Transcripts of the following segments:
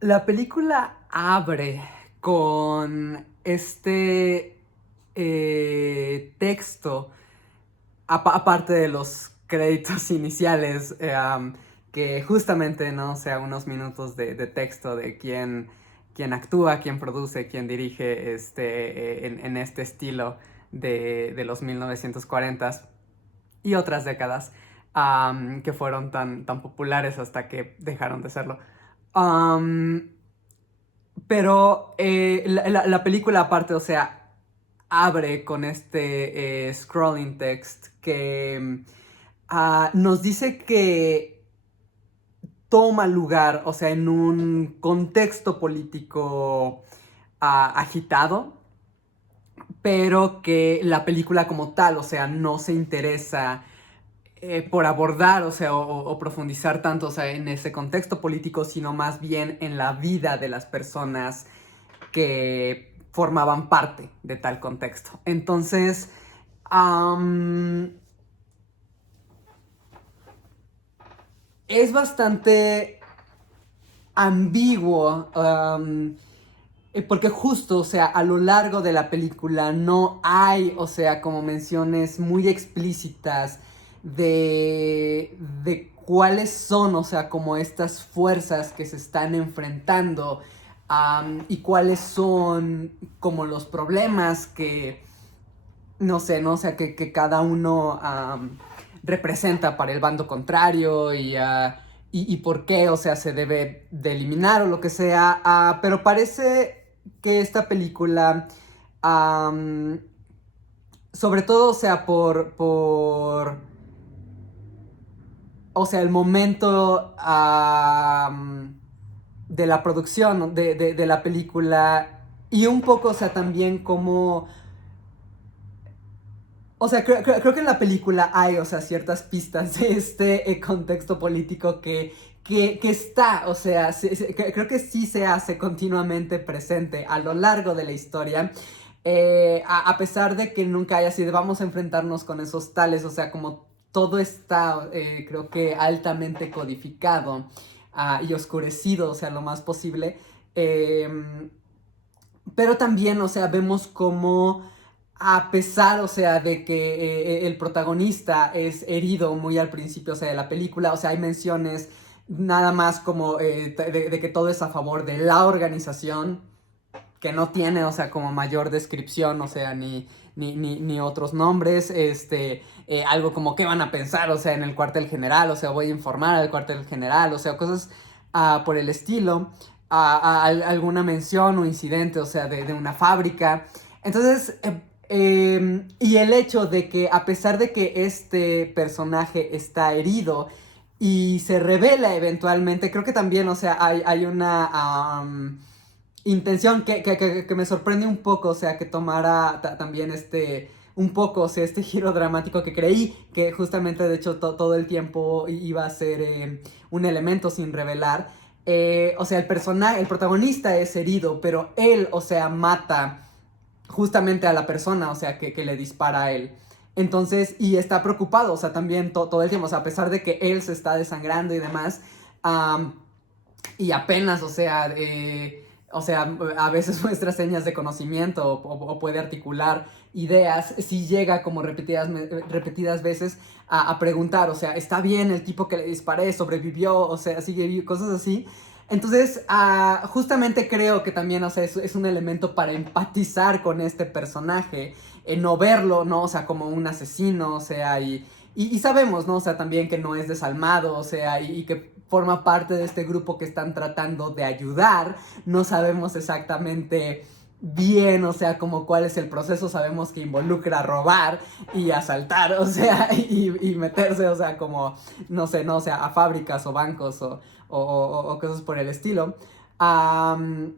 La película abre con este texto, aparte de los créditos iniciales, que justamente, ¿no? O sea, unos minutos de texto de quién actúa, quién produce, quién dirige en este estilo de los 1940s y otras décadas, que fueron tan populares hasta que dejaron de serlo. Um, pero la película aparte, o sea, abre con este scrolling text que nos dice que toma lugar, o sea, en un contexto político agitado, pero que la película como tal, o sea, no se interesa por abordar, o sea, o profundizar tanto, o sea, en ese contexto político, sino más bien en la vida de las personas que formaban parte de tal contexto. Entonces, um, es bastante ambiguo, porque justo, o sea, a lo largo de la película no hay, o sea, como menciones muy explícitas de cuáles son, o sea, como estas fuerzas que se están enfrentando, y cuáles son como los problemas que, no sé, ¿no? O sea, que cada uno representa para el bando contrario y por qué, o sea, se debe de eliminar o lo que sea. Pero parece que esta película, um, sobre todo, o sea, o sea, el momento de la producción de la película y un poco, o sea, también como o sea, creo que en la película hay, o sea, ciertas pistas de este contexto político que está, o sea, creo que sí se hace continuamente presente a lo largo de la historia, a pesar de que nunca haya sido, vamos a enfrentarnos con esos tales, o sea, como todo está, creo que altamente codificado y oscurecido, o sea, lo más posible. Pero también, o sea, vemos como a pesar, o sea, de que el protagonista es herido muy al principio, o sea, de la película, o sea, hay menciones nada más como de que todo es a favor de la organización, que no tiene, o sea, como mayor descripción, o sea, ni otros nombres, algo como qué van a pensar, o sea, en el cuartel general, o sea, voy a informar al cuartel general, o sea, cosas por el estilo, alguna mención o incidente, o sea, de una fábrica. Entonces, y el hecho de que a pesar de que este personaje está herido y se revela eventualmente, creo que también, o sea, hay una intención que me sorprende un poco, o sea, que tomara también un poco, o sea, este giro dramático que creí que justamente, de hecho, todo el tiempo iba a ser un elemento sin revelar. O sea, el personaje, el protagonista es herido, pero él, o sea, mata justamente a la persona, o sea, que le dispara a él. Entonces, y está preocupado, o sea, también todo el tiempo, o sea, a pesar de que él se está desangrando y demás, um, y apenas, o sea, a veces muestra señas de conocimiento o puede articular ideas, si llega como repetidas veces a preguntar, o sea, ¿está bien el tipo que le disparé? ¿Sobrevivió? O sea, sigue vivo, cosas así. Entonces, justamente creo que también, o sea, es un elemento para empatizar con este personaje, no verlo, ¿no? O sea, como un asesino, o sea, y sabemos, ¿no? O sea, también que no es desalmado, o sea, y que forma parte de este grupo que están tratando de ayudar. No sabemos exactamente bien, o sea, como cuál es el proceso, sabemos que involucra robar y asaltar, o sea, y meterse, o sea, como, no sé, no, o sea, a fábricas o bancos o cosas por el estilo. Um,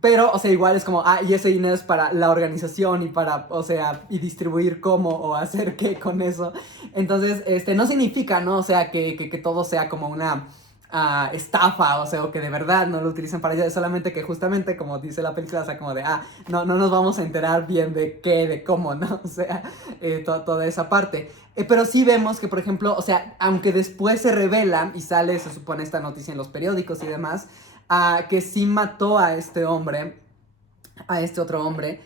pero, o sea, igual es como, y ese dinero es para la organización y para, o sea, y distribuir cómo o hacer qué con eso. Entonces, no significa, ¿no? O sea, que todo sea como una estafa, o sea, o que de verdad no lo utilicen para allá. Es solamente que justamente, como dice la película, o sea, como de, no nos vamos a enterar bien de qué, de cómo, ¿no? O sea, toda esa parte. Pero sí vemos que, por ejemplo, o sea, aunque después se revela y sale, se supone, esta noticia en los periódicos y demás, que sí mató a este hombre, a este otro hombre,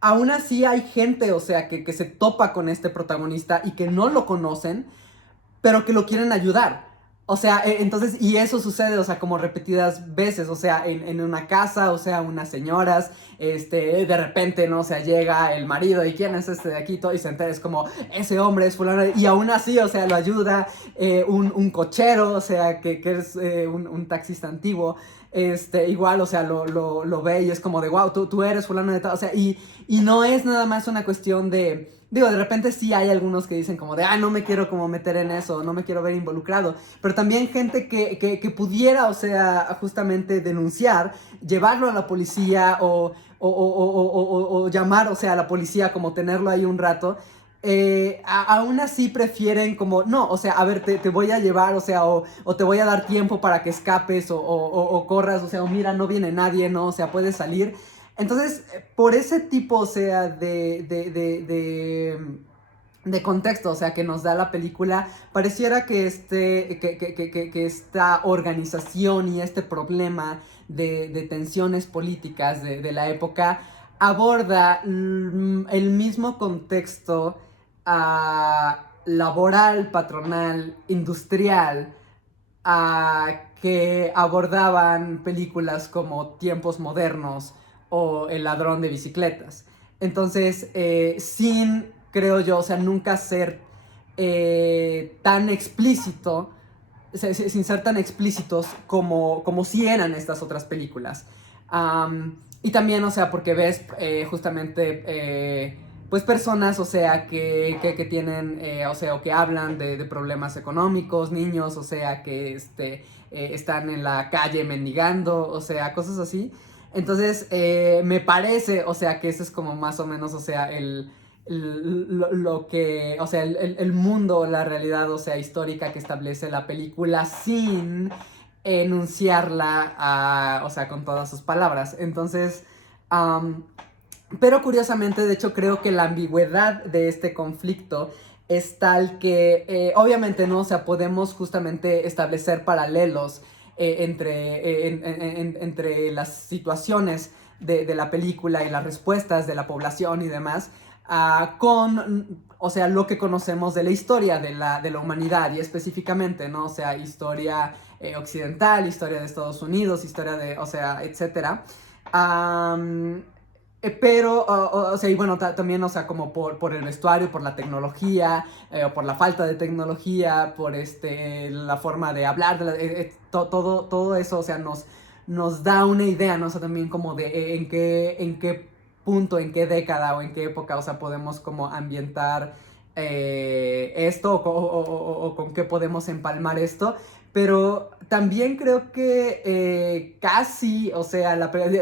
aún así hay gente, o sea, que se topa con este protagonista y que no lo conocen, pero que lo quieren ayudar. O sea, entonces, y eso sucede, o sea, como repetidas veces, o sea, en una casa, o sea, unas señoras, de repente, ¿no? O sea, llega el marido y ¿quién es este de aquí? Todo, y se entera, es como, ese hombre es fulano, y aún así, o sea, lo ayuda un cochero, o sea, que es un taxista antiguo, igual, o sea, lo ve y es como de, wow, tú eres fulano de tal, o sea, y no es nada más una cuestión de... Digo, de repente sí hay algunos que dicen como de, no me quiero como meter en eso, no me quiero ver involucrado. Pero también gente que pudiera, o sea, justamente denunciar, llevarlo a la policía o llamar, o sea, a la policía, como tenerlo ahí un rato. Aún así prefieren como, no, o sea, a ver, te voy a llevar, o sea, o te voy a dar tiempo para que escapes o corras, o sea, o mira, no viene nadie, ¿no? O sea, puedes salir. Entonces, por ese tipo, o sea, de contexto, o sea, que nos da la película, pareciera que, que esta organización y este problema de tensiones políticas de la época aborda el mismo contexto laboral, patronal, industrial, que abordaban películas como Tiempos Modernos o El ladrón de bicicletas. Entonces, sin, creo yo, o sea, nunca ser tan explícito, sin ser tan explícitos como si eran estas otras películas. Y también, o sea, porque ves justamente, pues personas, o sea, que tienen, o sea, o que hablan de problemas económicos, niños, o sea, que están en la calle mendigando, o sea, cosas así. Entonces, me parece, o sea, que ese es como más o menos, o sea, lo que, o sea, el mundo, la realidad, o sea, histórica que establece la película sin enunciarla, o sea, con todas sus palabras. Entonces, um, pero curiosamente, de hecho, creo que la ambigüedad de este conflicto es tal que, obviamente, ¿no? O sea, podemos justamente establecer paralelos entre las situaciones de la película y las respuestas de la población y demás, con, o sea, lo que conocemos de la historia de la humanidad y específicamente, ¿no? O sea, historia occidental, historia de Estados Unidos, historia de, o sea, etcétera. Um, pero, o sea, y bueno, también, o sea, como por el vestuario, por la tecnología, o por la falta de tecnología, por la forma de hablar, todo eso, o sea, nos da una idea, ¿no? O sea, también como de en qué punto, en qué década o en qué época, o sea, podemos como ambientar esto o con qué podemos empalmar esto. Pero también creo que casi, o sea,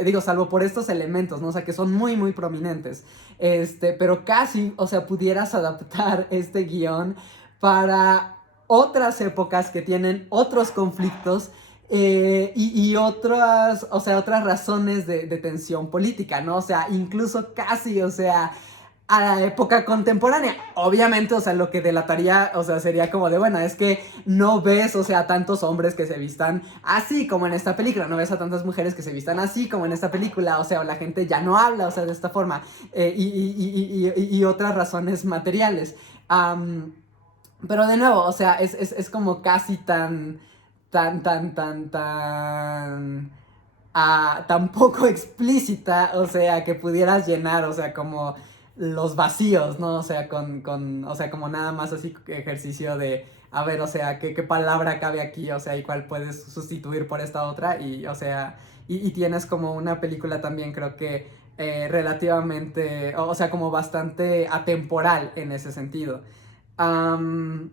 digo, salvo por estos elementos, ¿no? O sea, que son muy, muy prominentes. Pero casi, o sea, pudieras adaptar este guión para otras épocas que tienen otros conflictos y otras, o sea, otras razones de tensión política, ¿no? O sea, incluso casi, o sea, a la época contemporánea. Obviamente, o sea, lo que delataría, o sea, sería como de, bueno, es que no ves, o sea, tantos hombres que se vistan así como en esta película, no ves a tantas mujeres que se vistan así como en esta película, o sea, la gente ya no habla, o sea, de esta forma, y otras razones materiales. Pero de nuevo, o sea, es como casi tan poco explícita, o sea, que pudieras llenar, o sea, como los vacíos, ¿no? O sea, o sea, como nada más así ejercicio de, a ver, o sea, ¿qué palabra cabe aquí? O sea, y cuál puedes sustituir por esta otra, y, o sea, y tienes como una película también, creo que relativamente, o sea, como bastante atemporal en ese sentido. Am,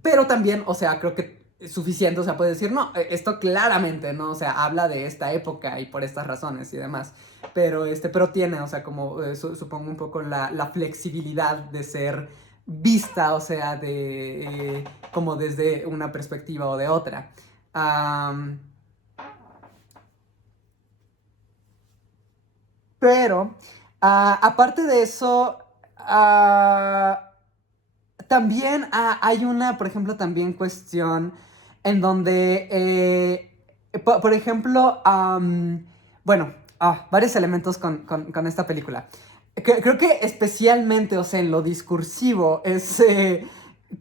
pero también, o sea, creo que es suficiente, o sea, puede decir, no, esto claramente, ¿no? O sea, habla de esta época y por estas razones y demás. Pero tiene, o sea, como supongo un poco la flexibilidad de ser vista, o sea, como desde una perspectiva o de otra. Am, pero, aparte de eso, también hay una, por ejemplo, también cuestión en donde, por ejemplo, bueno, varios elementos con esta película. Creo que especialmente, o sea, en lo discursivo es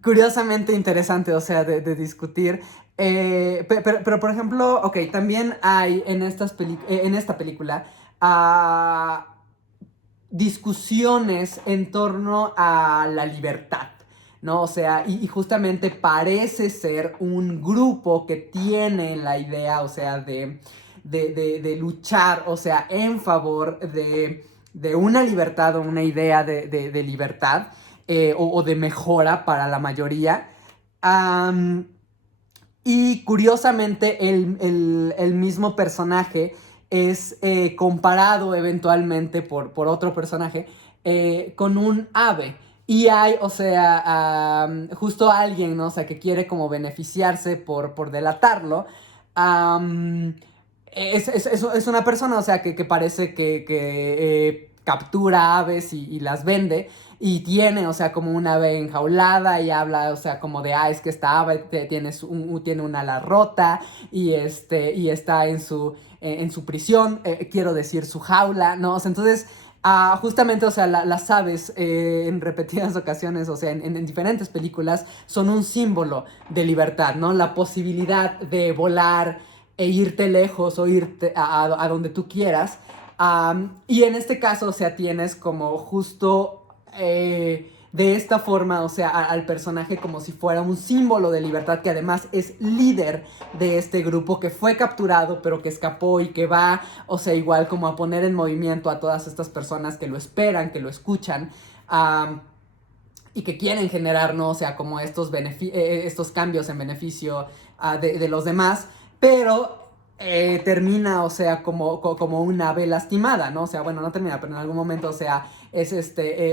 curiosamente interesante, o sea, de discutir. Pero, por ejemplo, ok, también hay en en esta película ah, discusiones en torno a la libertad, ¿no? O sea, y justamente parece ser un grupo que tiene la idea, o sea, de luchar, o sea, en favor de una libertad o una idea de libertad o de mejora para la mayoría. Am, y curiosamente, el mismo personaje es comparado eventualmente por otro personaje con un ave. Y hay, o sea, justo alguien, ¿no? O sea, que quiere como beneficiarse por delatarlo. am, es una persona, o sea, que parece que captura aves y las vende. Y tiene, o sea, como una ave enjaulada y habla, o sea, como de, es que esta ave tiene una ala rota y está en su prisión, quiero decir, su jaula, ¿no? O sea, entonces, justamente, o sea, las aves en repetidas ocasiones, o sea, en diferentes películas, son un símbolo de libertad, ¿no? La posibilidad de volar e irte lejos o irte a donde tú quieras. Y en este caso, o sea, tienes como justo de esta forma, o sea, al personaje como si fuera un símbolo de libertad, que además es líder de este grupo que fue capturado, pero que escapó y que va, o sea, igual como a poner en movimiento a todas estas personas que lo esperan, que lo escuchan. Y que quieren generar, ¿no? O sea, como estos cambios en beneficio de los demás, pero termina, o sea, como un ave lastimada, ¿no? O sea, bueno, no termina, pero en algún momento, o sea, es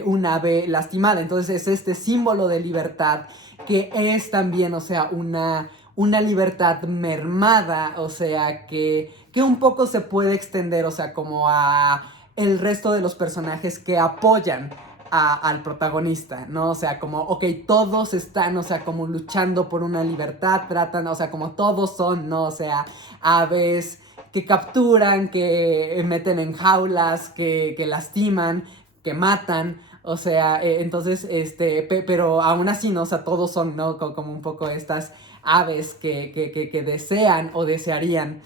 un ave lastimada. Entonces es este símbolo de libertad que es también, o sea, una libertad mermada, o sea, que un poco se puede extender, o sea, como a el resto de los personajes que apoyan al protagonista, ¿no? O sea, como, ok, todos están, o sea, como luchando por una libertad, tratan, o sea, como todos son, ¿no? O sea, aves que capturan, que meten en jaulas, que lastiman, que matan, o sea, entonces, pero aún así, ¿no? O sea, todos son, ¿no? Como un poco estas aves que desean o desearían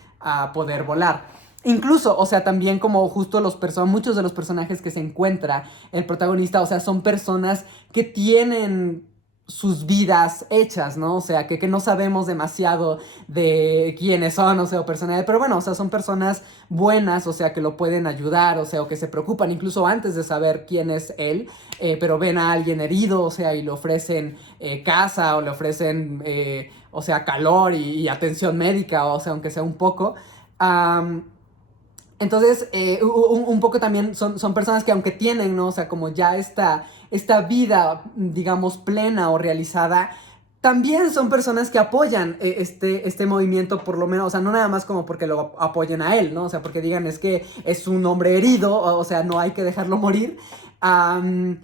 poder volar. Incluso, o sea, también como justo muchos de los personajes que se encuentra el protagonista, o sea, son personas que tienen sus vidas hechas, ¿no? O sea, que no sabemos demasiado de quiénes son, o sea, o personalidad, pero bueno, o sea, son personas buenas, o sea, que lo pueden ayudar, o sea, o que se preocupan incluso antes de saber quién es él, pero ven a alguien herido, o sea, y le ofrecen casa, o le ofrecen, o sea, calor y atención médica, o sea, aunque sea un poco. Entonces, un poco también son personas que aunque tienen, ¿no? O sea, como ya esta vida, digamos, plena o realizada, también son personas que apoyan este movimiento, por lo menos, o sea, no nada más como porque lo apoyen a él, ¿no? O sea, porque digan, es que es un hombre herido, o sea, no hay que dejarlo morir. Am,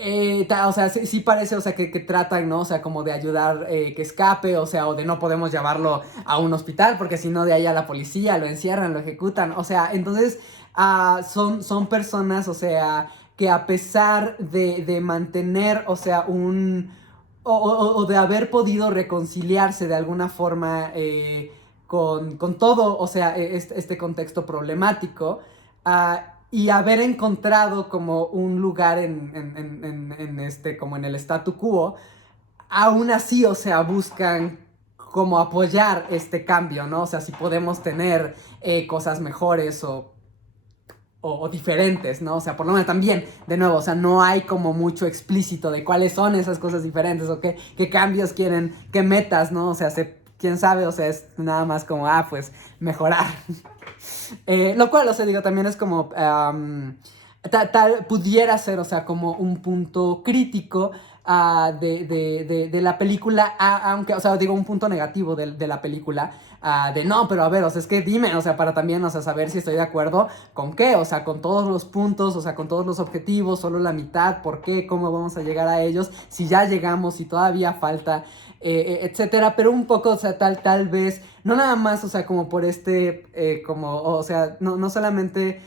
o sea, sí parece, o sea, que tratan, ¿no? O sea, como de ayudar que escape, o sea, o de no podemos llevarlo a un hospital, porque si no, de ahí a la policía lo encierran, lo ejecutan, o sea, entonces son personas, o sea, que a pesar de mantener, o sea, o de haber podido reconciliarse de alguna forma con todo, o sea, este contexto problemático, y haber encontrado como un lugar como en el statu quo, aún así, o sea, buscan como apoyar este cambio, ¿no? O sea, si podemos tener cosas mejores o diferentes, ¿no? O sea, por lo menos también, de nuevo, o sea, no hay como mucho explícito de cuáles son esas cosas diferentes o qué cambios quieren, qué metas, ¿no? O sea, quién sabe, o sea, es nada más como, pues, mejorar. Lo cual, o sea, digo, también es como, tal pudiera ser, o sea, como un punto crítico, de la película, aunque, o sea, digo, un punto negativo de la película, de no, pero a ver, o sea, es que dime, o sea, para también, o sea, saber si estoy de acuerdo con qué, o sea, con todos los puntos, o sea, con todos los objetivos, solo la mitad, por qué, cómo vamos a llegar a ellos, si ya llegamos, si todavía falta, etcétera, pero un poco, o sea, tal vez, no nada más, o sea, como por como, o sea, no solamente,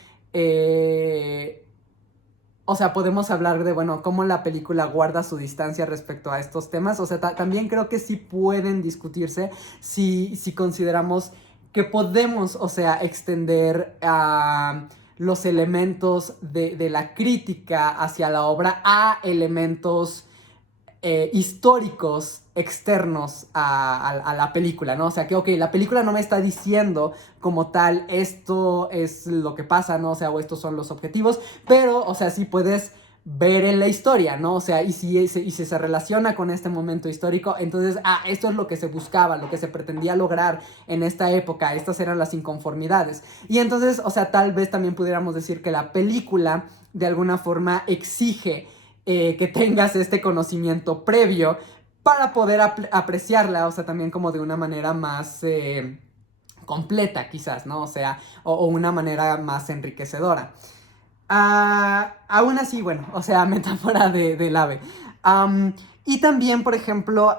o sea, podemos hablar de, bueno, cómo la película guarda su distancia respecto a estos temas. O sea, también creo que sí pueden discutirse si consideramos que podemos, o sea, extender los elementos de la crítica hacia la obra a elementos históricos externos a la película, ¿no? O sea, que, ok, la película no me está diciendo como tal, esto es lo que pasa, ¿no? O sea, o estos son los objetivos, pero, o sea, sí puedes ver en la historia, ¿no? O sea, y si se relaciona con este momento histórico, entonces, esto es lo que se buscaba, lo que se pretendía lograr en esta época, estas eran las inconformidades. Y entonces, o sea, tal vez también pudiéramos decir que la película, de alguna forma, exige que tengas este conocimiento previo para poder apreciarla, o sea, también como de una manera más completa, quizás, ¿no? O sea, o una manera más enriquecedora. Aún así, bueno, o sea, metáfora del ave. Y también, por ejemplo,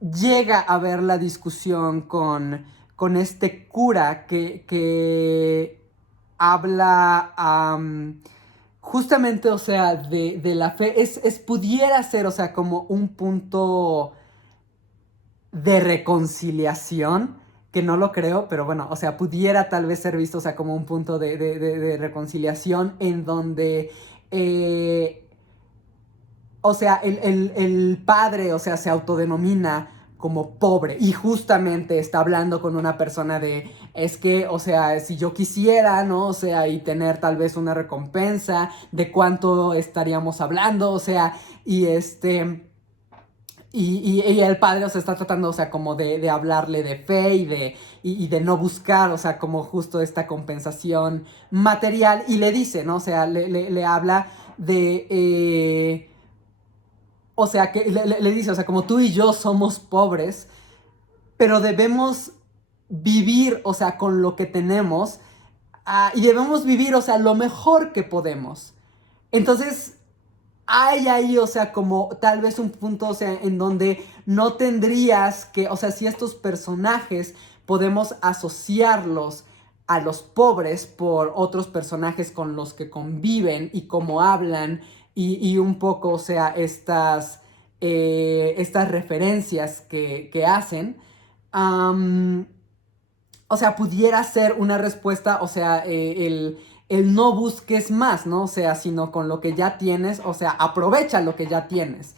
llega a haber la discusión con este cura que habla justamente, o sea, de la fe. Pudiera ser, o sea, como un punto de reconciliación, que no lo creo, pero bueno, o sea, pudiera tal vez ser visto, o sea, como un punto de reconciliación en donde, o sea, el padre, o sea, se autodenomina como pobre y justamente está hablando con una persona de, es que, o sea, si yo quisiera, ¿no? O sea, y tener tal vez una recompensa, de cuánto estaríamos hablando, o sea, y y el padre, o sea, está tratando, o sea, como de hablarle de fe y de no buscar, o sea, como justo esta compensación material. Y le dice, ¿no? O sea, le habla de... o sea, que le dice, o sea, como tú y yo somos pobres, pero debemos vivir, o sea, con lo que tenemos, y debemos vivir, o sea, lo mejor que podemos. Entonces, hay ahí, o sea, como tal vez un punto, o sea, en donde no tendrías que, o sea, si estos personajes podemos asociarlos a los pobres por otros personajes con los que conviven y cómo hablan y un poco, o sea, estas referencias que hacen, um, o sea, pudiera ser una respuesta, o sea, el no busques más, ¿no? O sea, sino con lo que ya tienes, o sea, aprovecha lo que ya tienes.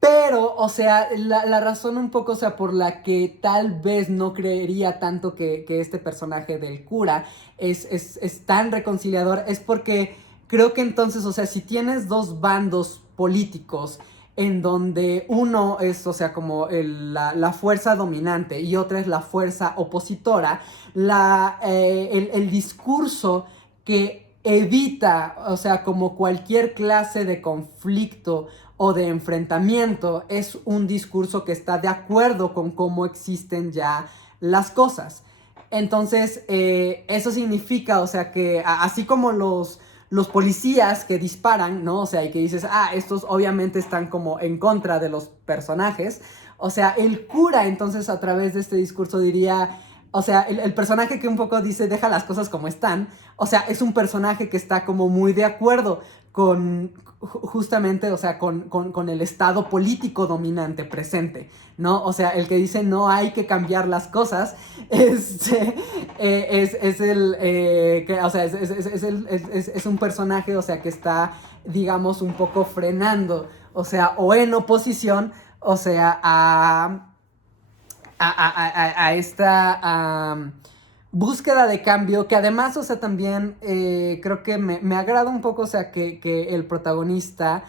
Pero, o sea, la razón un poco, o sea, por la que tal vez no creería tanto que este personaje del cura es tan reconciliador es porque creo que entonces, o sea, si tienes dos bandos políticos en donde uno es, o sea, como la fuerza dominante y otra es la fuerza opositora, el discurso que evita, o sea, como cualquier clase de conflicto o de enfrentamiento, es un discurso que está de acuerdo con cómo existen ya las cosas. Entonces, eso significa, o sea, que así como los policías que disparan, ¿no? O sea, y que dices, estos obviamente están como en contra de los personajes. O sea, el cura entonces a través de este discurso diría, o sea, el personaje que un poco dice, deja las cosas como están, o sea, es un personaje que está como muy de acuerdo con justamente, o sea, con el estado político dominante presente, ¿no? O sea, el que dice no hay que cambiar las cosas es el, o sea, es un personaje, o sea, que está, digamos, un poco frenando, o sea, o en oposición, o sea, a esta búsqueda de cambio, que además, o sea, también creo que me agrada un poco, o sea, que el protagonista,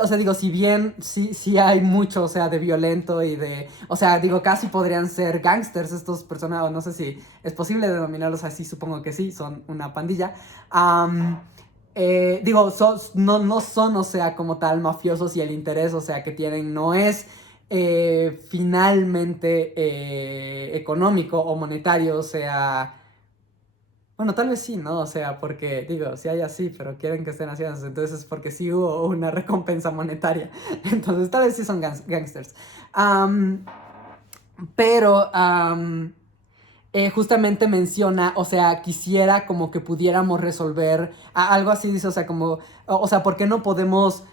o sea, digo, si bien sí hay mucho, o sea, de violento y de, o sea, digo, casi podrían ser gangsters estos personajes, no sé si es posible denominarlos así, supongo que sí, son una pandilla, digo, no son, o sea, como tal mafiosos y el interés, o sea, que tienen no es finalmente económico o monetario, o sea, bueno, tal vez sí, ¿no? O sea, porque, digo, si hay así, pero quieren que estén haciendo, entonces es porque sí hubo una recompensa monetaria. Entonces, tal vez sí son gangsters. Am, pero justamente menciona, o sea, quisiera como que pudiéramos resolver algo así, dice, o sea, como, o sea, ¿por qué no podemos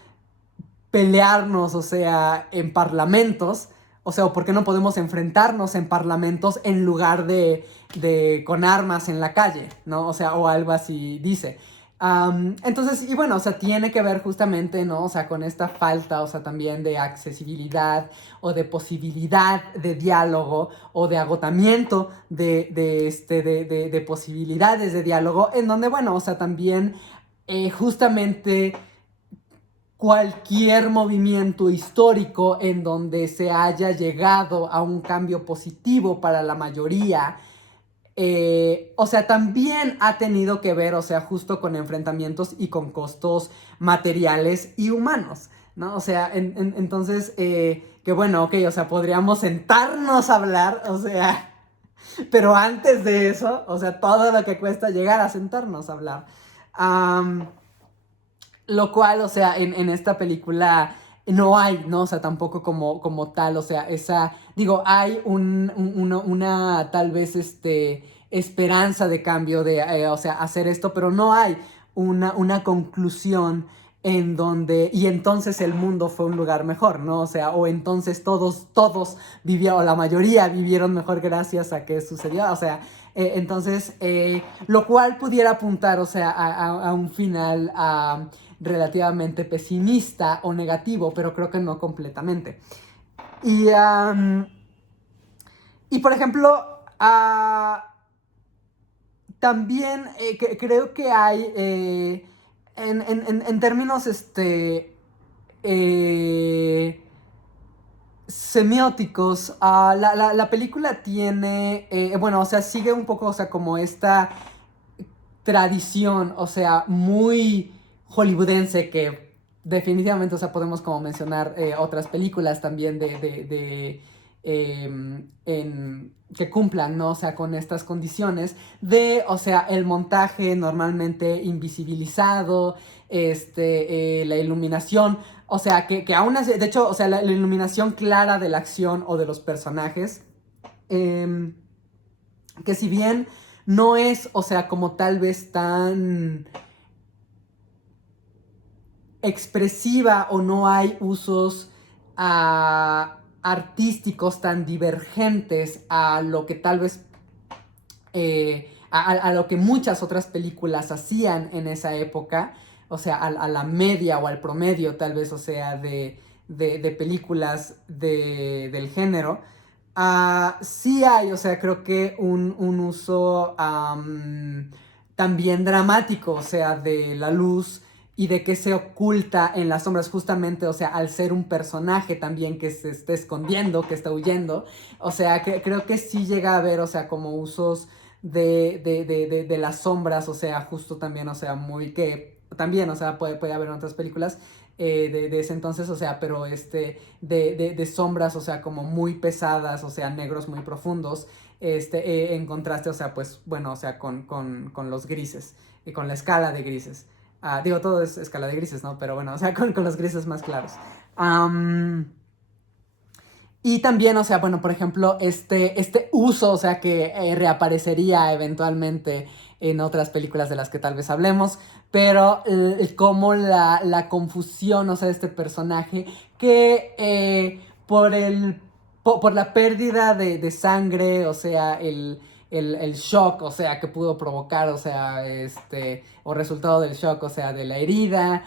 pelearnos, o sea, en parlamentos? O sea, ¿o por qué no podemos enfrentarnos en parlamentos en lugar de con armas en la calle, ¿no? O sea, o algo así dice. Entonces, y bueno, o sea, tiene que ver justamente, ¿no? O sea, con esta falta, o sea, también de accesibilidad o de posibilidad de diálogo o de agotamiento de posibilidades de diálogo, en donde, bueno, o sea, también justamente cualquier movimiento histórico en donde se haya llegado a un cambio positivo para la mayoría, o sea, también ha tenido que ver, o sea, justo con enfrentamientos y con costos materiales y humanos, ¿no? O sea, entonces, que bueno, ok, o sea, podríamos sentarnos a hablar, o sea, pero antes de eso, o sea, todo lo que cuesta llegar a sentarnos a hablar. Um, lo cual, o sea, en esta película no hay, ¿no? O sea, tampoco como tal, o sea, digo, hay una tal vez, esperanza de cambio, o sea, hacer esto, pero no hay una conclusión en donde, y entonces el mundo fue un lugar mejor, ¿no? O sea, o entonces todos vivieron, o la mayoría vivieron mejor gracias a que sucedió, o sea, entonces, lo cual pudiera apuntar, o sea, a un final relativamente pesimista o negativo, pero creo que no completamente. Y, y por ejemplo, también creo que hay, en términos, eh, semióticos, la película tiene, bueno, o sea, sigue un poco, o sea, como esta tradición, o sea, muy hollywoodense que definitivamente, o sea, podemos como mencionar otras películas también que cumplan, ¿no? O sea, con estas condiciones de, o sea, el montaje normalmente invisibilizado, la iluminación, o sea, que aún así, de hecho, o sea, la iluminación clara de la acción o de los personajes, eh, que si bien no es, o sea, como tal vez tan expresiva o no hay usos artísticos tan divergentes a lo que tal vez, a lo que muchas otras películas hacían en esa época, o sea, a la media o al promedio tal vez, o sea, de películas del género. Sí hay, o sea, creo que un uso también dramático, o sea, de la luz y de que se oculta en las sombras, justamente, o sea, al ser un personaje también que se está escondiendo, que está huyendo, o sea, que creo que sí llega a haber, o sea, como usos de las sombras, o sea, justo también, o sea, muy que también, o sea, puede haber en otras películas de ese entonces, o sea, pero de sombras, o sea, como muy pesadas, o sea, negros muy profundos, en contraste, o sea, pues, bueno, o sea, con los grises, y con la escala de grises. Digo, todo es escala de grises, ¿no? Pero bueno, o sea, con los grises más claros. Y también, o sea, bueno, por ejemplo, este uso, o sea, que reaparecería eventualmente en otras películas de las que tal vez hablemos, pero como la confusión, o sea, de este personaje que por la pérdida de sangre, o sea, el shock, o sea, que pudo provocar, o sea, o resultado del shock, o sea, de la herida,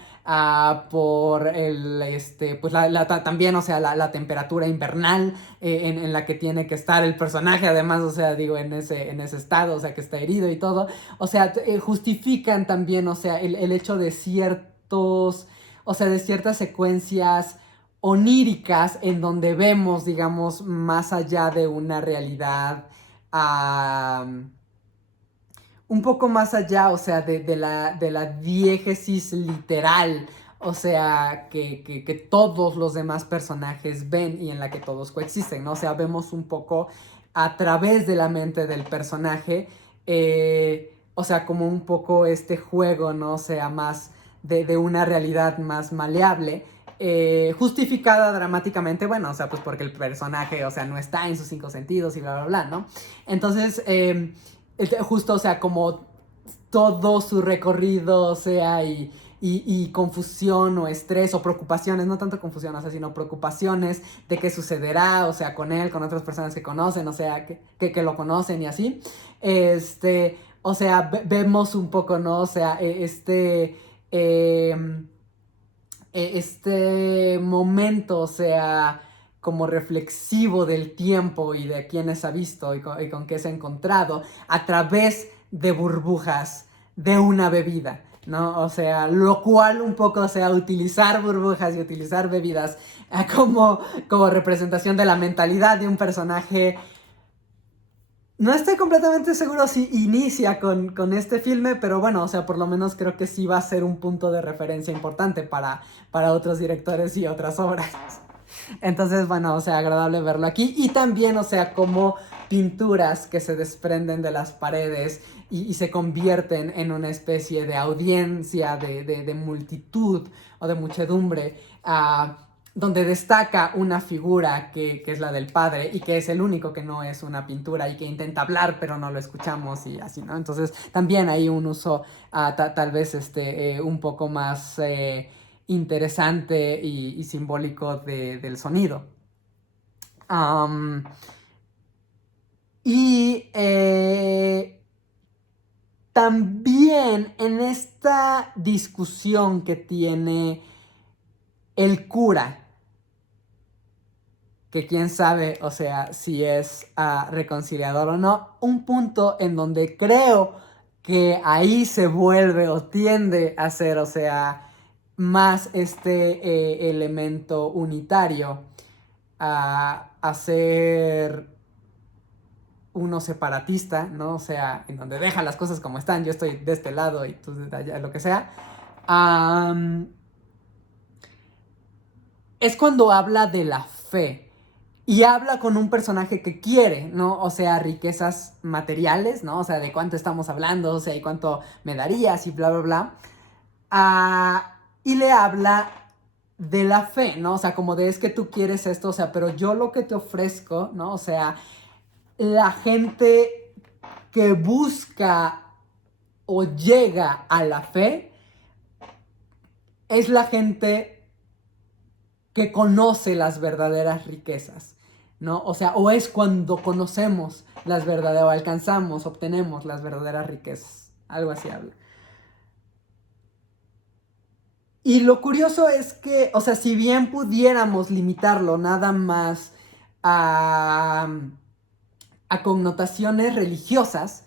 por pues también, o sea, la temperatura invernal en la que tiene que estar el personaje, además, o sea, digo, en ese estado, o sea, que está herido y todo, o sea, justifican también, o sea, el hecho de ciertos, o sea, de ciertas secuencias oníricas en donde vemos, digamos, más allá de una realidad, un poco más allá, o sea, de la diégesis literal, o sea, que todos los demás personajes ven y en la que todos coexisten, ¿no? O sea, vemos un poco a través de la mente del personaje, o sea, como un poco este juego, ¿no? O sea, más de una realidad más maleable, justificada dramáticamente, bueno, o sea, pues porque el personaje, o sea, no está en sus cinco sentidos y bla, bla, bla, ¿no? Entonces, justo, o sea, como todo su recorrido, o sea, y confusión o estrés o preocupaciones, no tanto confusión, o sea, sino preocupaciones de qué sucederá, o sea, con él, con otras personas que conocen, o sea, que lo conocen y así. O sea, vemos un poco, ¿no? O sea, este momento, o sea, como reflexivo del tiempo y de quienes ha visto y con qué se ha encontrado a través de burbujas de una bebida, ¿no? O sea, lo cual un poco, o sea, utilizar burbujas y utilizar bebidas como representación de la mentalidad de un personaje. No estoy completamente seguro si inicia con este filme, pero bueno, o sea, por lo menos creo que sí va a ser un punto de referencia importante para otros directores y otras obras. Entonces, bueno, o sea, agradable verlo aquí. Y también, o sea, como pinturas que se desprenden de las paredes y se convierten en una especie de audiencia, de multitud o de muchedumbre. Donde destaca una figura que es la del padre y que es el único que no es una pintura y que intenta hablar pero no lo escuchamos y así, ¿no? Entonces también hay un uso tal vez un poco más interesante y simbólico del sonido. Um, y también en esta discusión que tiene el cura, que quién sabe, o sea, si es reconciliador o no, un punto en donde creo que ahí se vuelve o tiende a ser, o sea, más elemento unitario, a ser uno separatista, ¿no? O sea, en donde deja las cosas como están, yo estoy de este lado y tú de allá, lo que sea. Es cuando habla de la fe. Y habla con un personaje que quiere, ¿no? O sea, riquezas materiales, ¿no? O sea, de cuánto estamos hablando, o sea, y cuánto me darías y bla, bla, bla. Y le habla de la fe, ¿no? O sea, como de es que tú quieres esto, o sea, pero yo lo que te ofrezco, ¿no? O sea, la gente que busca o llega a la fe es la gente que conoce las verdaderas riquezas, ¿no? O sea, o es cuando conocemos las verdaderas, o alcanzamos, obtenemos las verdaderas riquezas. Algo así habla. Y lo curioso es que, o sea, si bien pudiéramos limitarlo nada más a, a connotaciones religiosas,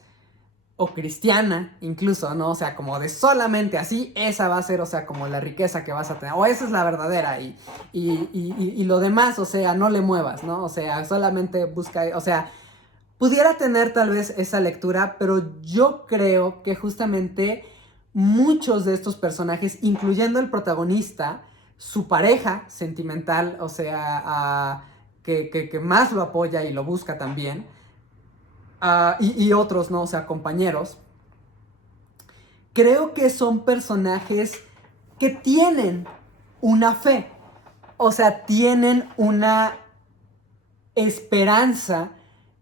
o cristiana, incluso, ¿no? O sea, como de solamente así, esa va a ser, o sea, como la riqueza que vas a tener, o esa es la verdadera, y lo demás, o sea, no le muevas, ¿no? O sea, solamente busca, o sea, pudiera tener tal vez esa lectura, pero yo creo que justamente muchos de estos personajes, incluyendo el protagonista, su pareja sentimental, o sea, que más lo apoya y lo busca también, y otros, ¿no? O sea, compañeros. Creo que son personajes que tienen una fe. O sea, tienen una esperanza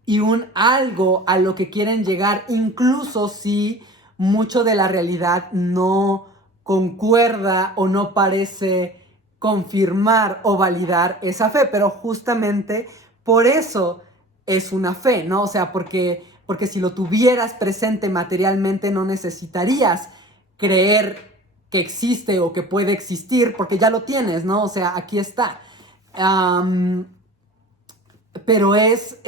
y un algo a lo que quieren llegar, incluso si mucho de la realidad no concuerda o no parece confirmar o validar esa fe, pero justamente por eso es una fe, ¿no? O sea, porque si lo tuvieras presente materialmente no necesitarías creer que existe o que puede existir, porque ya lo tienes, ¿no? O sea, aquí está. Pero es,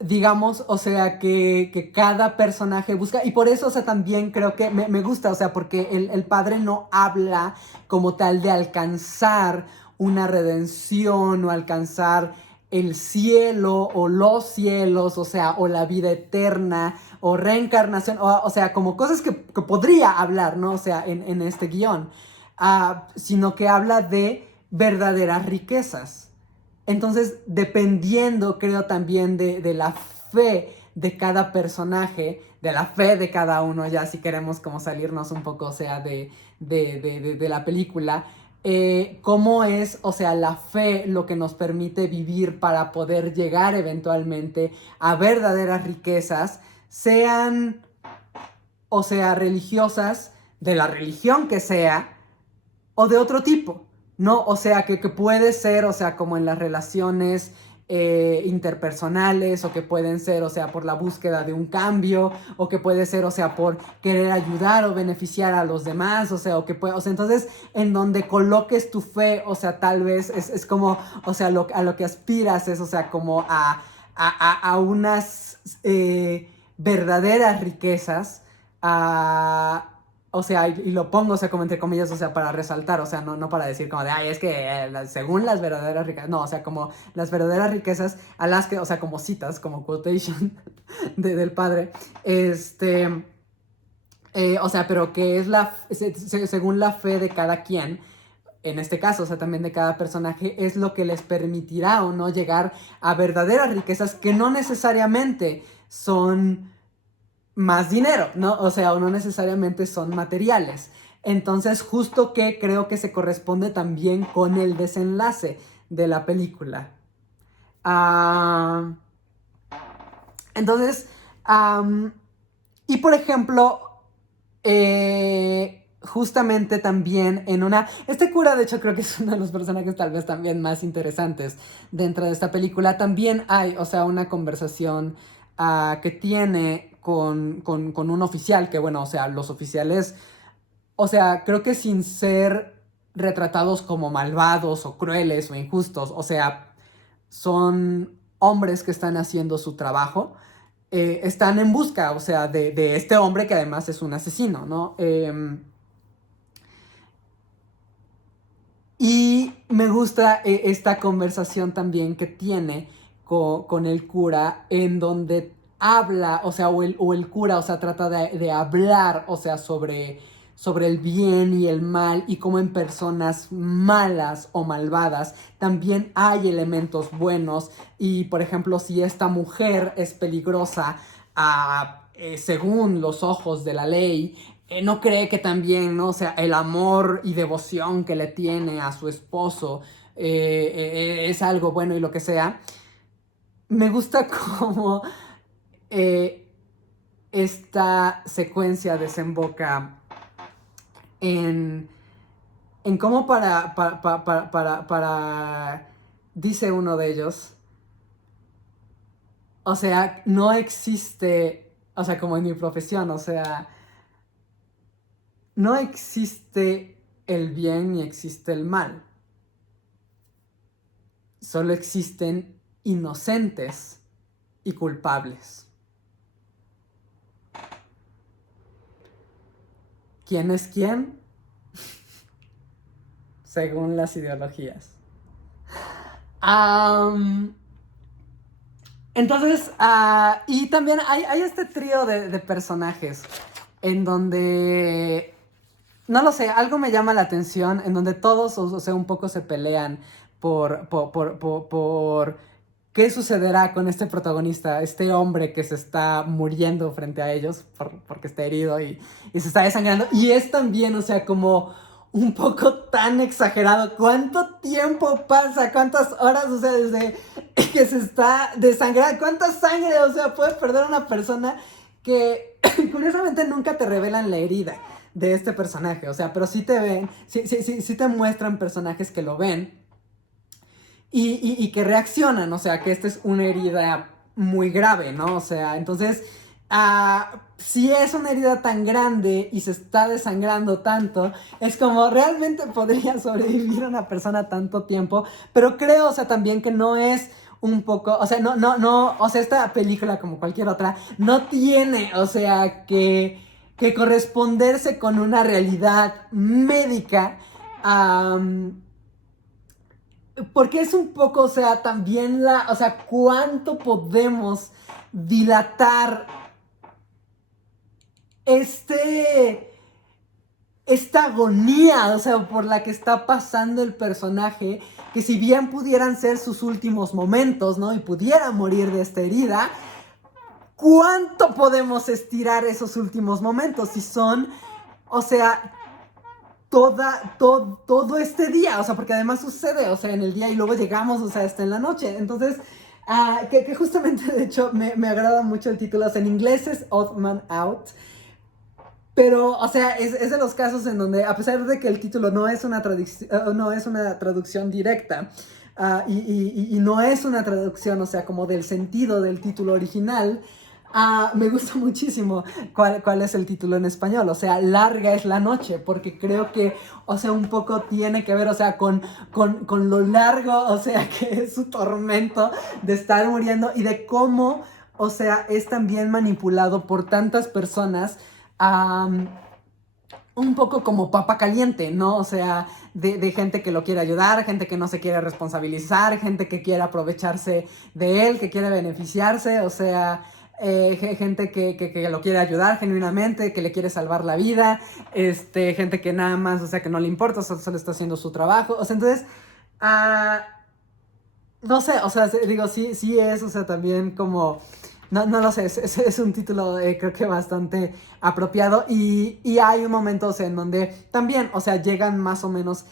digamos, o sea, que cada personaje busca, y por eso, o sea, también creo que me gusta, o sea, porque el padre no habla como tal de alcanzar una redención o alcanzar el cielo o los cielos, o sea, o la vida eterna, o reencarnación, o sea, como cosas que podría hablar, ¿no? O sea, en este guión, sino que habla de verdaderas riquezas. Entonces, dependiendo, creo también de la fe de cada personaje, de la fe de cada uno, ya si queremos como salirnos un poco, o sea, de la película, cómo es, o sea, la fe lo que nos permite vivir para poder llegar eventualmente a verdaderas riquezas, sean, o sea, religiosas, de la religión que sea, o de otro tipo, ¿no? O sea, que puede ser, o sea, como en las relaciones interpersonales, o que pueden ser, o sea, por la búsqueda de un cambio, o que puede ser, o sea, por querer ayudar o beneficiar a los demás, o sea, o que puede, o sea, entonces, en donde coloques tu fe, o sea, tal vez es como, o sea, a lo que aspiras es, o sea, como a unas verdaderas riquezas, o sea, y lo pongo, o sea, como entre comillas, o sea, para resaltar, o sea, no para decir como de, ay, es que según las verdaderas riquezas, no, o sea, como las verdaderas riquezas a las que, o sea, como citas, como quotation del padre, o sea, pero que es según la fe de cada quien, en este caso, o sea, también de cada personaje, es lo que les permitirá o no llegar a verdaderas riquezas que no necesariamente son más dinero, ¿no? O sea, o no necesariamente son materiales. Entonces, justo que creo que se corresponde también con el desenlace de la película. Ah, entonces, y por ejemplo, justamente también en una... Este cura, de hecho, creo que es uno de los personajes tal vez también más interesantes dentro de esta película. También hay, o sea, una conversación que tiene con un oficial, que bueno, o sea, los oficiales, o sea, creo que sin ser retratados como malvados o crueles o injustos, o sea, son hombres que están haciendo su trabajo, están en busca, o sea, de este hombre que además es un asesino, ¿no? Y me gusta esta conversación también que tiene con el cura, en donde habla, o sea, o el cura, o sea, trata de hablar, o sea, sobre el bien y el mal, y cómo en personas malas o malvadas también hay elementos buenos. Y, por ejemplo, si esta mujer es peligrosa, según los ojos de la ley, no cree que también, ¿no? O sea, el amor y devoción que le tiene a su esposo es algo bueno y lo que sea. Me gusta cómo eh, esta secuencia desemboca en, en cómo dice uno de ellos, o sea, no existe, o sea, como en mi profesión, o sea, no existe el bien ni existe el mal. Solo existen inocentes y culpables. ¿Quién es quién? Según las ideologías. Entonces, y también hay este trío de personajes en donde, no lo sé, algo me llama la atención, en donde todos, o sea, un poco se pelean por qué sucederá con este protagonista, este hombre que se está muriendo frente a ellos porque está herido y se está desangrando. Y es también, o sea, como un poco tan exagerado. ¿Cuánto tiempo pasa? ¿Cuántas horas? O sea, desde que se está desangrando. ¿Cuánta sangre? O sea, puede perder una persona que curiosamente nunca te revelan la herida de este personaje. O sea, pero sí te ven, sí te muestran personajes que lo ven y que reaccionan. O sea, que esta es una herida muy grave, ¿no? O sea, entonces, si es una herida tan grande y se está desangrando tanto, es como realmente podría sobrevivir una persona tanto tiempo, pero creo, o sea, también que no es un poco, o sea, no, o sea, esta película como cualquier otra, no tiene, o sea, que corresponderse con una realidad médica, porque es un poco, o sea, también o sea, cuánto podemos dilatar esta agonía, o sea, por la que está pasando el personaje, que si bien pudieran ser sus últimos momentos, ¿no? Y pudiera morir de esta herida, ¿cuánto podemos estirar esos últimos momentos? Si son, o sea, todo este día, o sea, porque además sucede, o sea, en el día y luego llegamos, o sea, hasta en la noche. Entonces, que justamente, de hecho, me agrada mucho el título, o sea, en inglés es Odd Man Out, pero, o sea, es de los casos en donde, a pesar de que el título no es una, no es una traducción directa, y no es una traducción, o sea, como del sentido del título original, me gusta muchísimo cuál es el título en español, o sea, larga es la noche, porque creo que, o sea, un poco tiene que ver, o sea, con lo largo, o sea, que es su tormento de estar muriendo y de cómo, o sea, es también manipulado por tantas personas, un poco como papa caliente, ¿no? O sea, de gente que lo quiere ayudar, gente que no se quiere responsabilizar, gente que quiere aprovecharse de él, que quiere beneficiarse, o sea, gente que lo quiere ayudar genuinamente, que le quiere salvar la vida, gente que nada más, o sea, que no le importa, solo está haciendo su trabajo, o sea, entonces, uh, no sé, o sea, digo, sí es, o sea, también como... No lo sé, es un título creo que bastante apropiado y hay momentos en donde también, o sea, llegan más o menos,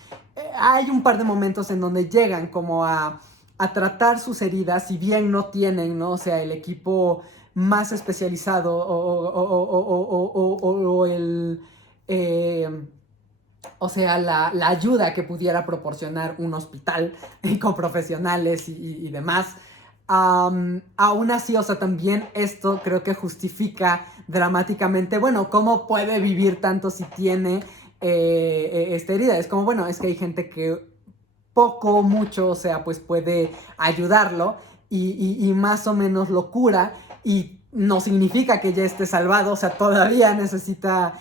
hay un par de momentos en donde llegan como a tratar sus heridas, si bien no tienen, ¿no? O sea, el equipo más especializado o el... o sea, la ayuda que pudiera proporcionar un hospital con profesionales y demás. Aún así, o sea, también esto creo que justifica dramáticamente, bueno, cómo puede vivir tanto si tiene esta herida. Es como, bueno, es que hay gente que poco o mucho, o sea, pues puede ayudarlo y más o menos lo cura y no significa que ya esté salvado, o sea, todavía necesita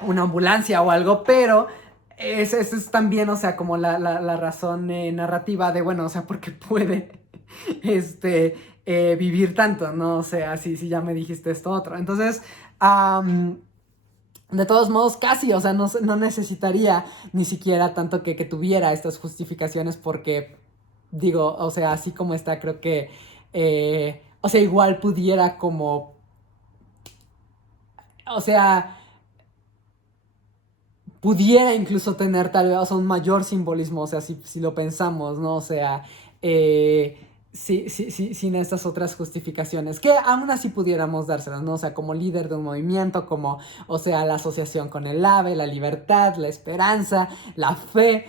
una ambulancia o algo, pero esa es también, o sea, como la razón narrativa de, bueno, o sea, porque puede vivir tanto, ¿no? O sea, si ya me dijiste esto otro. Entonces, de todos modos, casi, o sea, no necesitaría ni siquiera tanto que tuviera estas justificaciones porque, digo, o sea, así como está, creo que, o sea, igual pudiera como, o sea, pudiera incluso tener tal vez, o sea, un mayor simbolismo, o sea, si lo pensamos, ¿no? O sea, sin estas otras justificaciones, que aún así pudiéramos dárselas, ¿no? O sea, como líder de un movimiento, como, o sea, la asociación con el AVE, la libertad, la esperanza, la fe,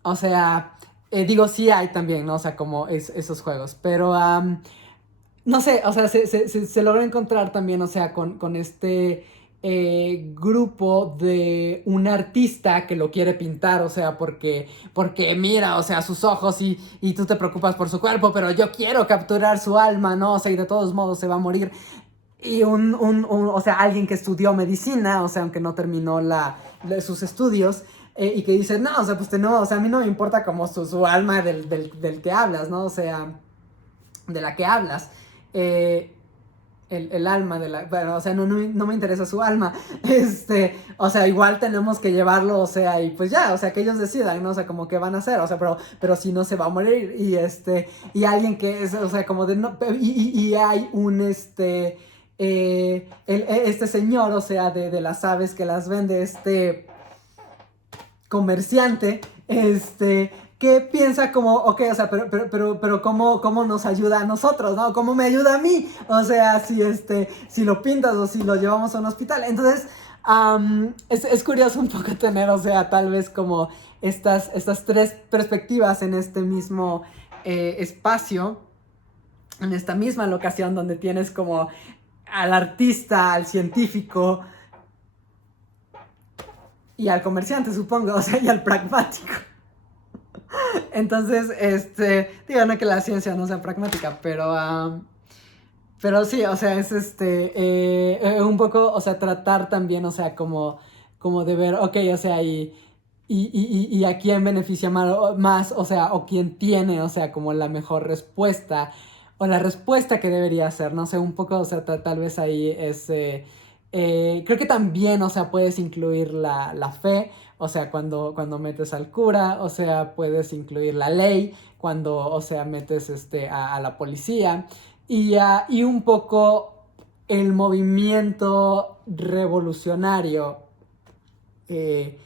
o sea, digo, sí hay también, ¿no? O sea, como esos juegos, pero, no sé, o sea, se logra encontrar también, o sea, con este grupo de un artista que lo quiere pintar, o sea, porque mira, o sea, sus ojos y tú te preocupas por su cuerpo, pero yo quiero capturar su alma, ¿no? O sea, y de todos modos se va a morir. Y o sea, alguien que estudió medicina, o sea, aunque no terminó sus estudios, y que dice, no, o sea, pues no, o sea, a mí no me importa como su alma del que hablas, ¿no? O sea, de la que hablas. Eh, el alma de la... Bueno, o sea, no me interesa su alma. O sea, igual tenemos que llevarlo, o sea, y pues ya, o sea, que ellos decidan, ¿no? O sea, como que van a hacer, o sea, pero si no se va a morir. Y alguien que es, o sea, como de... No, y hay un, este señor, o sea, de las aves que las vende, comerciante, que piensa como, ok, o sea, pero ¿cómo nos ayuda a nosotros, no? ¿Cómo me ayuda a mí? O sea, si lo pintas o si lo llevamos a un hospital. Entonces, es curioso un poco tener, o sea, tal vez como estas tres perspectivas en este mismo espacio, en esta misma locación donde tienes como al artista, al científico, y al comerciante, supongo, o sea, y al pragmático. Entonces, digo, no que la ciencia no sea pragmática, pero sí, o sea, es un poco, o sea, tratar también, o sea, como de ver, ok, o sea, y a quién beneficia más, o sea, o quién tiene, o sea, como la mejor respuesta, o la respuesta que debería ser, no sé, un poco, o sea, tal vez ahí es, creo que también, o sea, puedes incluir la fe, o sea, cuando metes al cura, o sea, puedes incluir la ley, cuando, o sea, metes a la policía, y un poco el movimiento revolucionario, eh,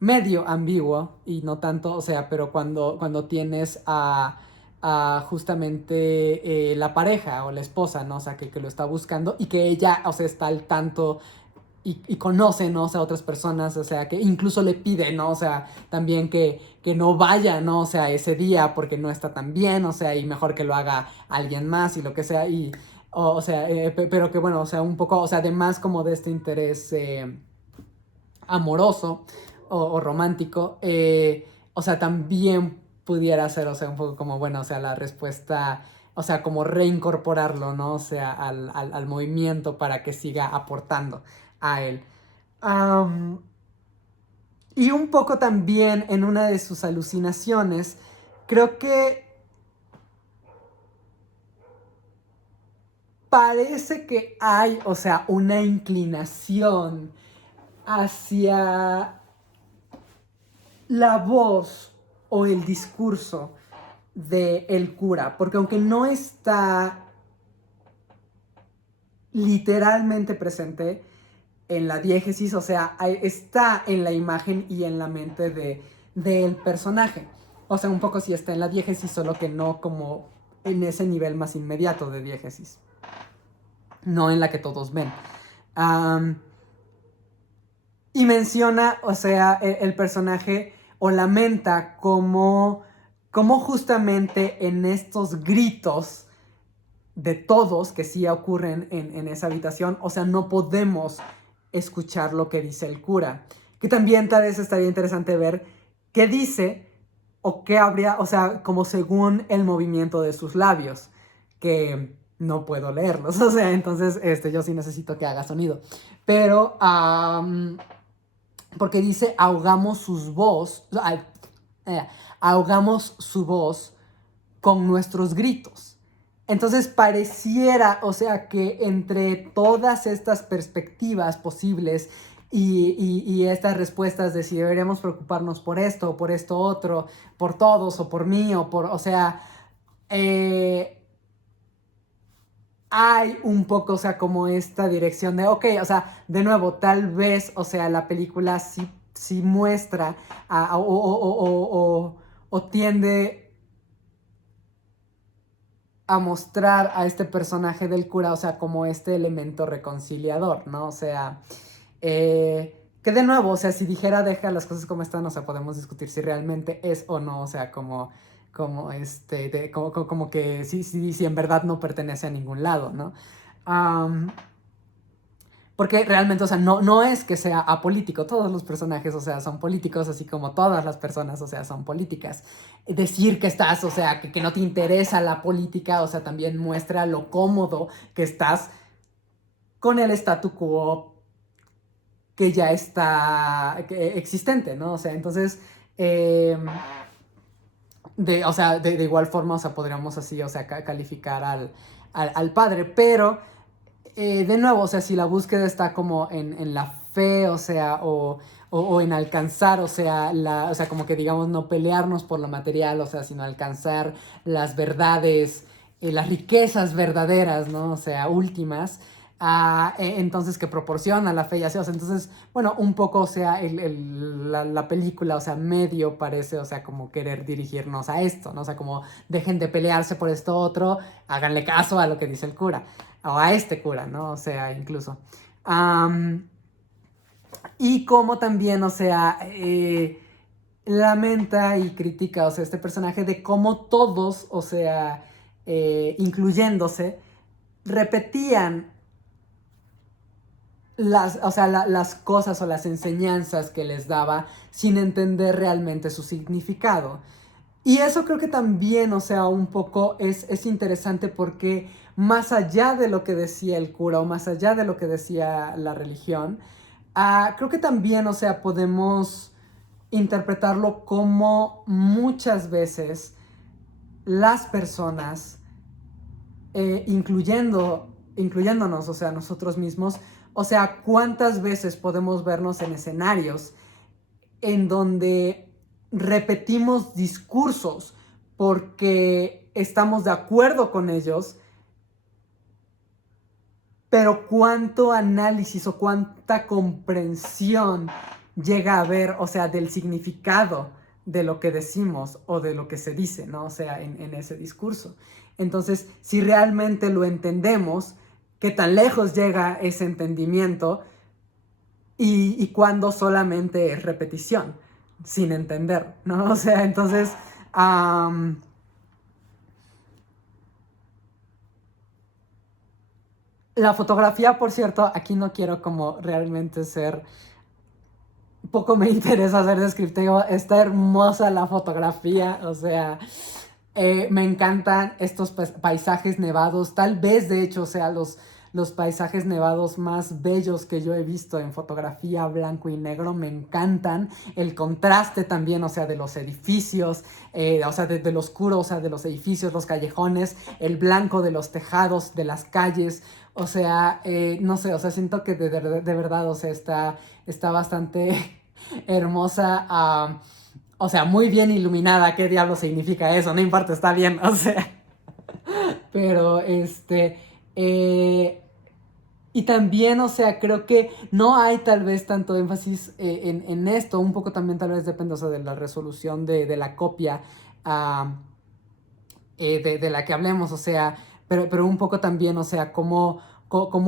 medio ambiguo y no tanto, o sea, pero cuando tienes a justamente la pareja o la esposa, ¿no? O sea, que lo está buscando y que ella, o sea, está al tanto y conoce, ¿no? O sea, otras personas, o sea, que incluso le pide, ¿no? O sea, también que no vaya, ¿no? O sea, ese día porque no está tan bien, o sea, y mejor que lo haga alguien más y lo que sea, y, o sea, pero que bueno, o sea, un poco, o sea, además como de este interés amoroso o romántico, o sea, también pudiera ser, o sea, un poco como, bueno, o sea, la respuesta, o sea, como reincorporarlo, ¿no? O sea, al movimiento para que siga aportando a él. Um, y un poco también en una de sus alucinaciones, creo que parece que hay, o sea, una inclinación hacia la voz o el discurso de el cura, porque aunque no está literalmente presente en la diégesis, o sea, está en la imagen y en la mente del personaje. O sea, un poco sí está en la diégesis, solo que no como en ese nivel más inmediato de diégesis, no en la que todos ven. Um, y menciona, o sea, el personaje o lamenta como justamente en estos gritos de todos que sí ocurren en esa habitación, o sea, no podemos escuchar lo que dice el cura. Que también tal vez estaría interesante ver qué dice o qué habría, o sea, como según el movimiento de sus labios, que no puedo leerlos, o sea, entonces yo sí necesito que haga sonido. Pero porque dice ahogamos sus voz, ahogamos su voz con nuestros gritos. Entonces pareciera, o sea, que entre todas estas perspectivas posibles y estas respuestas de si deberíamos preocuparnos por esto o por esto otro, por todos o por mí o por, o sea, eh, hay un poco, o sea, como esta dirección de, ok, o sea, de nuevo, tal vez, o sea, la película sí muestra o tiende a mostrar a este personaje del cura, o sea, como este elemento reconciliador, ¿no? O sea, que de nuevo, o sea, si dijera deja las cosas como están, o sea, podemos discutir si realmente es o no, o sea, como que sí, en verdad no pertenece a ningún lado, ¿no? Um, porque realmente, o sea, no es que sea apolítico. Todos los personajes, o sea, son políticos, así como todas las personas, o sea, son políticas. Decir que estás, o sea, que no te interesa la política, o sea, también muestra lo cómodo que estás con el statu quo que ya está existente, ¿no? O sea, entonces, o sea, de igual forma, o sea, podríamos así, o sea, calificar al padre, pero de nuevo, o sea, si la búsqueda está como en la fe, o sea, o en alcanzar, o sea, como que digamos, no pelearnos por lo material, o sea, sino alcanzar las verdades, las riquezas verdaderas, ¿no? O sea, últimas, entonces que proporciona la fe y así, o sea, entonces, bueno, un poco, o sea, la película, o sea, medio parece, o sea, como querer dirigirnos a esto, ¿no? O sea, como dejen de pelearse por esto otro, háganle caso a lo que dice el cura o a este cura, ¿no? O sea, incluso. Y como también, o sea, lamenta y critica, o sea, este personaje de cómo todos, o sea, incluyéndose, repetían o sea, las cosas o las enseñanzas que les daba sin entender realmente su significado. Y eso creo que también, o sea, un poco es interesante porque más allá de lo que decía el cura o más allá de lo que decía la religión, creo que también, o sea, podemos interpretarlo como muchas veces las personas, incluyéndonos, o sea, nosotros mismos, o sea, cuántas veces podemos vernos en escenarios en donde repetimos discursos porque estamos de acuerdo con ellos, pero cuánto análisis o cuánta comprensión llega a haber, o sea, del significado de lo que decimos o de lo que se dice, ¿no? O sea, en ese discurso. Entonces, si realmente lo entendemos, qué tan lejos llega ese entendimiento y cuándo solamente es repetición, sin entender, ¿no? O sea, entonces, la fotografía, por cierto, aquí no quiero como realmente ser, poco me interesa ser descriptivo, está hermosa la fotografía, o sea, me encantan estos paisajes nevados, tal vez de hecho, o sea, los paisajes nevados más bellos que yo he visto en fotografía blanco y negro, me encantan, el contraste también, o sea, de los edificios, o sea, de lo oscuro, o sea, de los edificios, los callejones, el blanco de los tejados, de las calles, o sea, no sé, o sea, siento que de verdad, o sea, está bastante hermosa, o sea, muy bien iluminada. ¿Qué diablo significa eso? No importa, está bien, o sea. Pero, y también, o sea, creo que no hay tal vez tanto énfasis en esto. Un poco también tal vez depende, o sea, de la resolución de la copia de la que hablemos, o sea, pero un poco también, o sea, como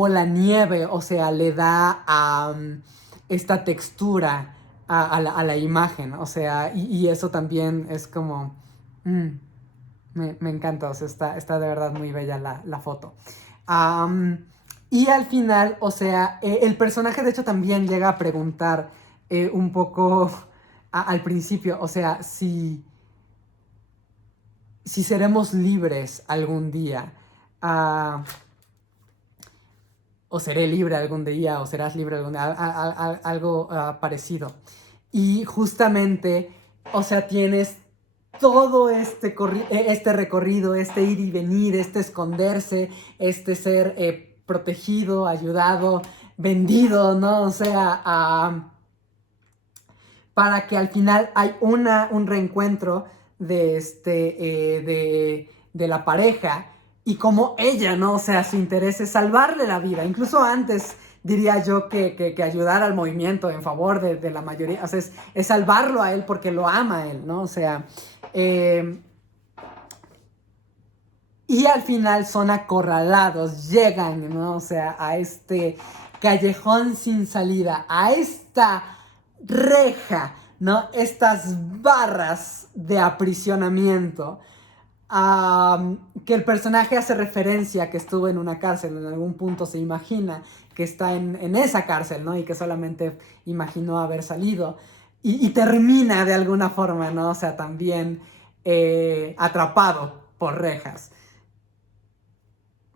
la nieve, o sea, le da esta textura a la imagen, o sea, y eso también es como, mm, me encanta, o sea, está de verdad muy bella la foto. Y al final, o sea, el personaje de hecho también llega a preguntar un poco al principio, o sea, si seremos libres algún día, uh, o seré libre algún día, o serás libre algún día, algo parecido. Y justamente, o sea, tienes todo este recorrido, este ir y venir, este esconderse, este ser protegido, ayudado, vendido, ¿no? O sea, para que al final hay un reencuentro de la pareja y como ella, ¿no? O sea, su interés es salvarle la vida. Incluso antes diría yo que ayudar al movimiento en favor de la mayoría, o sea, es salvarlo a él porque lo ama a él, ¿no? O sea, y al final son acorralados, llegan, ¿no? O sea, a este callejón sin salida, a esta reja, ¿no? Estas barras de aprisionamiento, que el personaje hace referencia que estuvo en una cárcel, en algún punto se imagina que está en esa cárcel, ¿no? Y que solamente imaginó haber salido. Y termina de alguna forma, ¿no? O sea, también atrapado por rejas.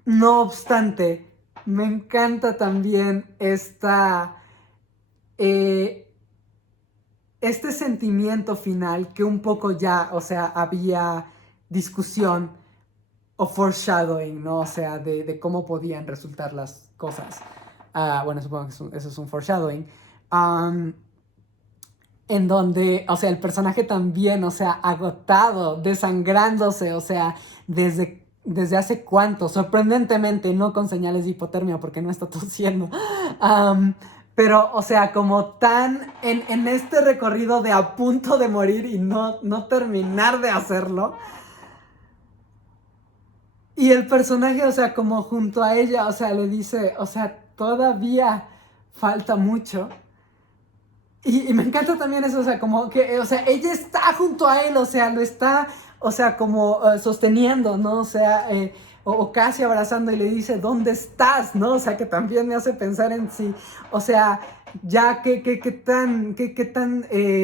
No obstante, me encanta también eh, este sentimiento final que un poco ya, o sea, había discusión o foreshadowing, ¿no? O sea, de cómo podían resultar las cosas. Bueno, supongo que eso es un foreshadowing. En donde, o sea, el personaje también, o sea, agotado, desangrándose, o sea, desde hace cuánto, sorprendentemente, no con señales de hipotermia porque no está tosiendo, pero, o sea, como tan en este recorrido de a punto de morir y no terminar de hacerlo. Y el personaje, o sea, como junto a ella, o sea, le dice, o sea, todavía falta mucho. Y me encanta también eso, o sea, como que, o sea, ella está junto a él, o sea, lo está, o sea, como sosteniendo, ¿no? O sea, o casi abrazando y le dice, ¿dónde estás? ¿No? O sea, que también me hace pensar en sí, o sea, ya qué tan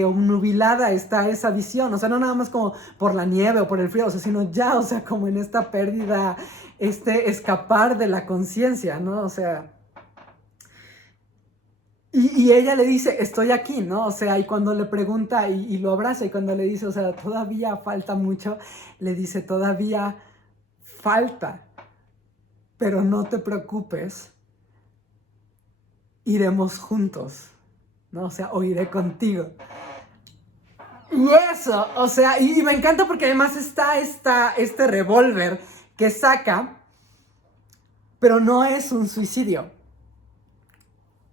obnubilada está esa visión, o sea, no nada más como por la nieve o por el frío, o sea, sino ya, o sea, como en esta pérdida, este escapar de la conciencia, ¿no? O sea... Y ella le dice, estoy aquí, ¿no? O sea, y cuando le pregunta y lo abraza, y cuando le dice, o sea, todavía falta mucho, le dice, todavía falta, pero no te preocupes, iremos juntos, ¿no? O sea, o iré contigo. Y eso, o sea, y me encanta porque además está este revólver que saca, pero no es un suicidio.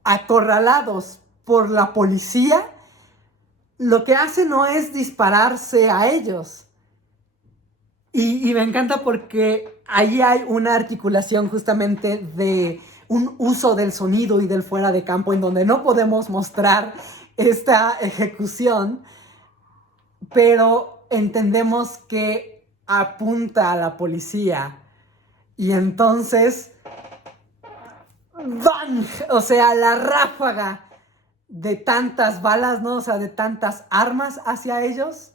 Acorralados por la policía, lo que hace no es dispararse a ellos. Y me encanta porque ahí hay una articulación justamente de un uso del sonido y del fuera de campo en donde no podemos mostrar esta ejecución, pero entendemos que apunta a la policía. Y entonces, ¡bang! O sea, la ráfaga de tantas balas, ¿no? O sea, de tantas armas hacia ellos.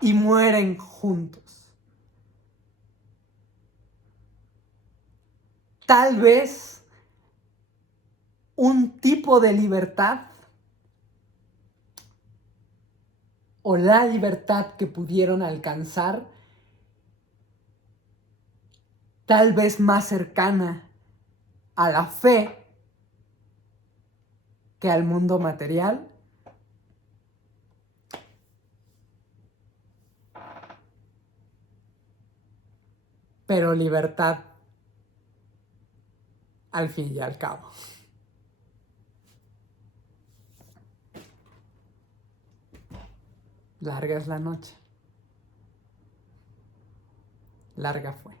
Y mueren juntos. Tal vez un tipo de libertad o la libertad que pudieron alcanzar, tal vez más cercana a la fe que al mundo material, pero libertad al fin y al cabo. Larga es la noche, larga fue.